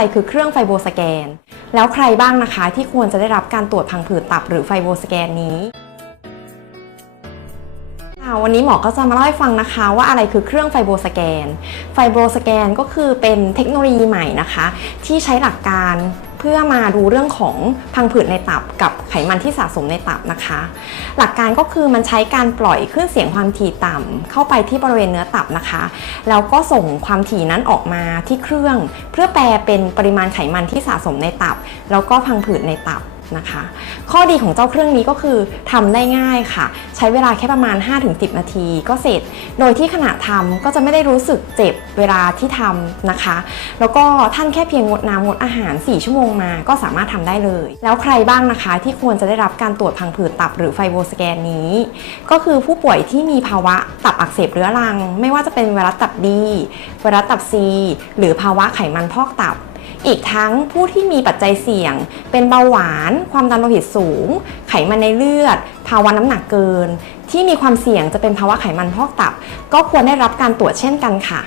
อะไรคือเครื่องไฟโบสแกน แล้วใครบ้างนะคะที่ควรจะได้รับการตรวจพังผืดตับหรือไฟโบสแกนนี้วันนี้หมอก็จะมาเล่าให้ฟังนะคะว่าอะไรคือเครื่องไฟโบสแกน ไฟโบสแกนก็คือเป็นเทคโนโลยีใหม่นะคะ ที่ใช้หลักการ เพื่อมาดูเรื่องของพังผืดในตับกับไขมันที่สะสมในตับนะคะ หลักการก็คือมันใช้การปล่อยคลื่นเสียงความถี่ต่ำเข้าไปที่บริเวณเนื้อตับนะคะแล้วก็ส่งความถี่นั้นออกมาที่เครื่อง เพื่อแปลเป็นปริมาณไขมันที่สะสมในตับ แล้วก็พังผืดในตับ นะคะ ข้อดีของเจ้าเครื่องนี้ก็คือทำได้ง่ายค่ะ ใช้เวลาแค่ประมาณ 5-10 นาทีก็เสร็จ โดยที่ขณะทำก็จะไม่ได้รู้สึกเจ็บเวลาที่ทำนะคะ แล้วก็ท่านแค่เพียงงดน้ำงดอาหาร 4 ชั่วโมงมาก็สามารถทำได้เลย แล้วใครบ้างนะคะ ที่ควรจะได้รับการตรวจพังผืดตับหรือไฟโบสแกนนี้ ก็คือผู้ป่วยที่มีภาวะตับอักเสบเรื้อรัง ไม่ว่าจะเป็นไวรัสตับดีไวรัสตับซีหรือภาวะไขมันพอกตับ อีกทั้งผู้ที่มีปัจจัยเสี่ยง เป็นเบาหวาน ความดันโลหิตสูง ไขมันในเลือด ภาวะน้ำหนักเกิน ที่มีความเสี่ยงจะเป็นภาวะไขมันพอกตับ ก็ควรได้รับการตรวจเช่นกันค่ะ